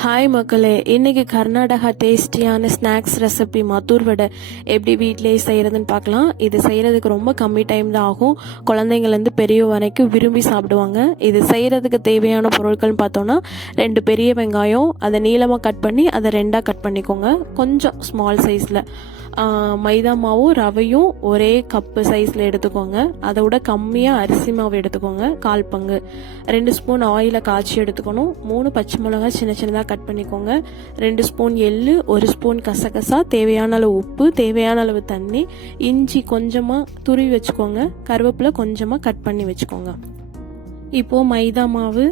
Hi மக்களே, இன்னைக்கு கர்நாடகா டேஸ்டியான ஸ்நாக்ஸ் ரெசிபி மத்தூர் வடை எப்படி வீட்டிலேயே செய்யறதுன்னு பார்க்கலாம். இது செய்யறதுக்கு ரொம்ப கம்மி டைம் தான் ஆகும். குழந்தைங்கள்லேருந்து பெரிய வரைக்கும் விரும்பி சாப்பிடுவாங்க. இது செய்யறதுக்கு தேவையான பொருட்கள்னு பார்த்தோன்னா 2 பெரிய வெங்காயம், அதை நீளமாக கட் பண்ணி அதை 2ஆக கட் பண்ணிக்கோங்க. கொஞ்சம் ஸ்மால் சைஸில் மைதா மாவும் ரவையும் ஒரே கப்பு சைஸில் எடுத்துக்கோங்க. அதை விட கம்மியாக அரிசி மாவு எடுத்துக்கோங்க, 1/4 பங்கு. 2 ஸ்பூன் ஆயிலை காய்ச்சி எடுத்துக்கணும். 3 பச்சை மிளகாய் சின்ன சின்னதாக கட் பண்ணிக்கோங்க. 2 ஸ்பூன் எள்ளு, 1 ஸ்பூன் கசகசா, தேவையான அளவு உப்பு, தேவையான அளவு தண்ணி, இஞ்சி கொஞ்சமாக துருவி வச்சுக்கோங்க, கருவேப்பிலை கொஞ்சமாக கட் பண்ணி வச்சுக்கோங்க. இப்போது மைதா மாவு,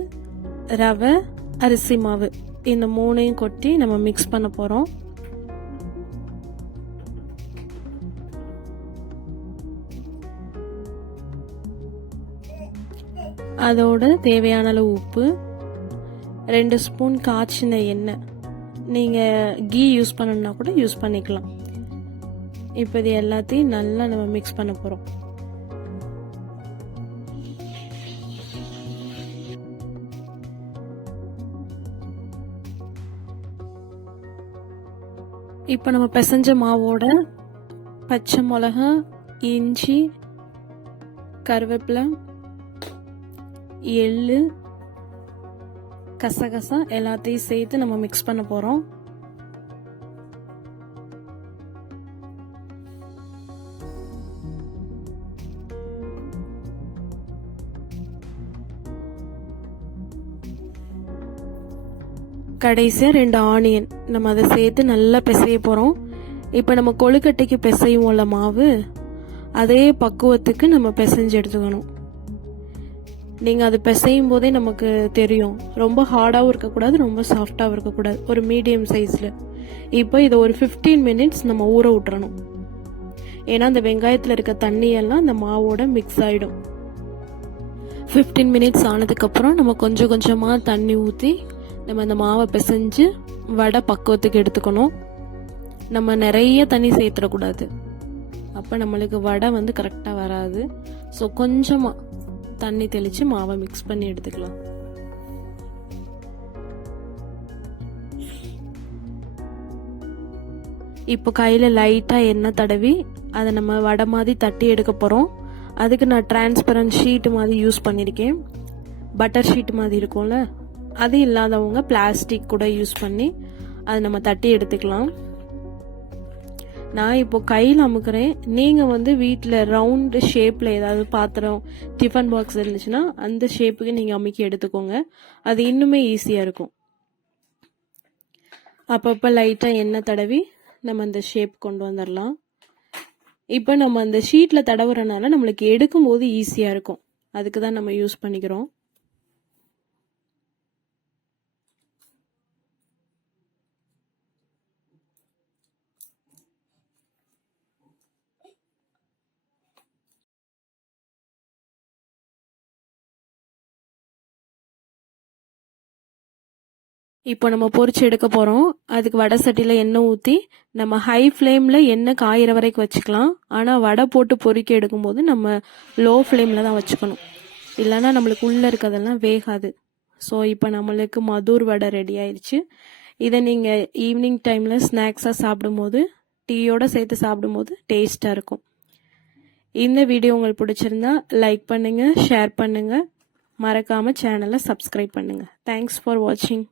ரவை, அரிசி மாவு இந்த 3ஐயும் கொட்டி நம்ம மிக்ஸ் பண்ண போகிறோம். அதோட தேவையான அளவு உப்பு, 2 ஸ்பூன் காய்ச்சின எண்ணெய், நீங்கள் கீ யூஸ் பண்ணணும்னா கூட யூஸ் பண்ணிக்கலாம். இப்போ இது எல்லாத்தையும் நல்லா நம்ம மிக்ஸ் பண்ண போகிறோம். இப்போ நம்ம பிசைஞ்ச மாவோட பச்சை மிளகா, இஞ்சி, கருவேப்பிலை, எள்ளு, கசகசா எல்லாத்தையும் சேர்த்து நம்ம மிக்ஸ் பண்ண போறோம். கடைசியா 2 ஆனியன் நம்ம அதை சேர்த்து நல்லா பிசைய போறோம். இப்போ நம்ம கொழுக்கட்டைக்கு பிசையும்ல மாவு, அதே பக்குவத்துக்கு நம்ம பிசைஞ்சு எடுத்துக்கணும். நீங்கள் அது பிசையும் போதே நமக்கு தெரியும், ரொம்ப ஹார்டாகவும் இருக்கக்கூடாது, ரொம்ப சாஃப்டாகவும் இருக்கக்கூடாது, ஒரு மீடியம் சைஸில். இப்போ இதை ஒரு 15 மினிட்ஸ் நம்ம ஊற விட்டுறணும். ஏன்னா அந்த வெங்காயத்தில் இருக்க தண்ணியெல்லாம் அந்த மாவோட மிக்ஸ் ஆகிடும். 15 மினிட்ஸ் ஆனதுக்கப்புறம் நம்ம கொஞ்சம் கொஞ்சமாக தண்ணி ஊற்றி நம்ம அந்த மாவை பிசைஞ்சு வடை பக்குவத்துக்கு எடுத்துக்கணும். நம்ம நிறைய தண்ணி சேர்த்துடக்கூடாது, அப்போ நம்மளுக்கு வடை கரெக்டாக வராது. ஸோ கொஞ்சமாக தண்ணி தெளித்து மாவை மிக்ஸ் பண்ணி எடுத்துக்கலாம். இப்போ கையில் லைட்டாக எண்ணெய் தடவி அதை நம்ம வடை மாதிரி தட்டி எடுக்க போகிறோம். அதுக்கு நான் டிரான்ஸ்பரண்ட் ஷீட் மாதிரி யூஸ் பண்ணியிருக்கேன். பட்டர் ஷீட் மாதிரி இருக்கும்ல, அது இல்லாதவங்க பிளாஸ்டிக் கூட யூஸ் பண்ணி அதை நம்ம தட்டி எடுத்துக்கலாம். நான் இப்போ கையில் அமுக்கிறேன். நீங்கள் வீட்டில் ரவுண்டு ஷேப்பில் ஏதாவது பாத்திரம், டிஃபன் பாக்ஸ் இருந்துச்சுன்னா அந்த ஷேப்புக்கு நீங்கள் அமுக்கி எடுத்துக்கோங்க. அது இன்னுமே ஈஸியாக இருக்கும். அப்பப்போ லைட்டாக எண்ணெய் தடவி நம்ம அந்த ஷேப் கொண்டு வந்துடலாம். இப்போ நம்ம அந்த ஷீட்டில் தடவுறனால நம்மளுக்கு எடுக்கும்போது ஈஸியாக இருக்கும். அதுக்கு தான் நம்ம யூஸ் பண்ணிக்கிறோம். இப்போ நம்ம பொரிச்சு எடுக்க போகிறோம். அதுக்கு வடை சட்டியில் எண்ணெய் ஊற்றி நம்ம ஹை ஃப்ளேமில் எண்ணெய் காயிற வரைக்கும் வச்சுக்கலாம். ஆனால் வடை போட்டு பொரிக்க எடுக்கும்போது நம்ம லோ ஃப்ளேமில் தான் வச்சுக்கணும், இல்லைன்னா நம்மளுக்கு உள்ளே இருக்கிறதெல்லாம் வேகாது. ஸோ இப்போ நம்மளுக்கு மதூர் வடை ரெடி ஆயிடுச்சு. இதை நீங்கள் ஈவினிங் டைமில் ஸ்நாக்ஸாக சாப்பிடும்போது, டீயோடு சேர்த்து சாப்பிடும்போது டேஸ்ட்டாக இருக்கும். இந்த வீடியோ உங்களுக்கு பிடிச்சிருந்தா லைக் பண்ணுங்கள், ஷேர் பண்ணுங்கள், மறக்காமல் சேனலை சப்ஸ்கிரைப் பண்ணுங்கள். தேங்க்ஸ் ஃபார் வாட்சிங்.